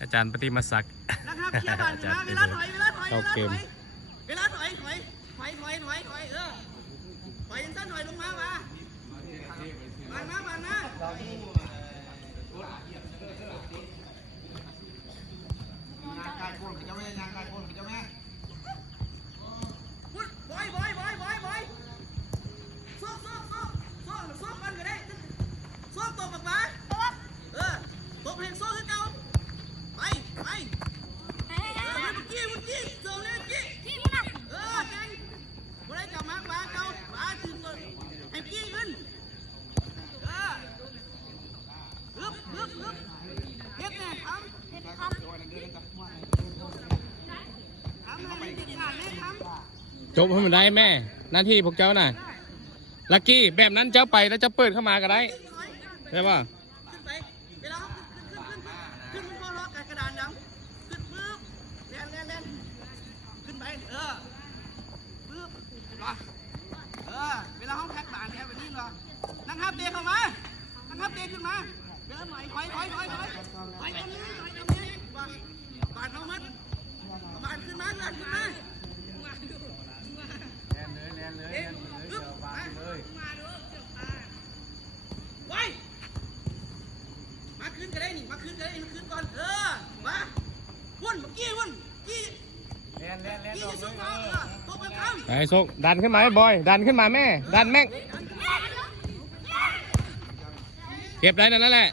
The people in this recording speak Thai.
อาจารย์ปฏิมาศักดิ์นะครับเชียร์บอลนะเวลาถอยเวลาถอยเวลาถอยเวลาถอยถอยถอยถอยถอยถอยถอยยังสั้นถอยลงมามาจบให้มันได้แม่หน้าที่พวกเจ้าน่ะลักกี้แบบนั้นเจ้าไปแล้วจะเปิดเข้ามาก็ได้ใช่ป่ะขึ้นไปเวลาขึ้นข้อล็อกกระดานยังขึ้นปึ๊บเล่นขึ้นไปปึ๊บรอเวลาห้องแท็กบานแบบนี้เหรอนั่งทับเตะเข้ามานั่งทับเตะขึ้นมาเดินหน่อยถอยตรงนี้บานเข้ามัดบานขึ้นมาเดินขึ้นมามาขึ้นก็ได้นี่มาขึ้นก็ได้มาขึ้นก่อนมาวุ่นกี้จะสุกมาตัวไปทำไอ้สุกดันขึ้นมาไอ้บอยดันขึ้นมาแม่ดันแม่งเก็บได้นั่นแหละ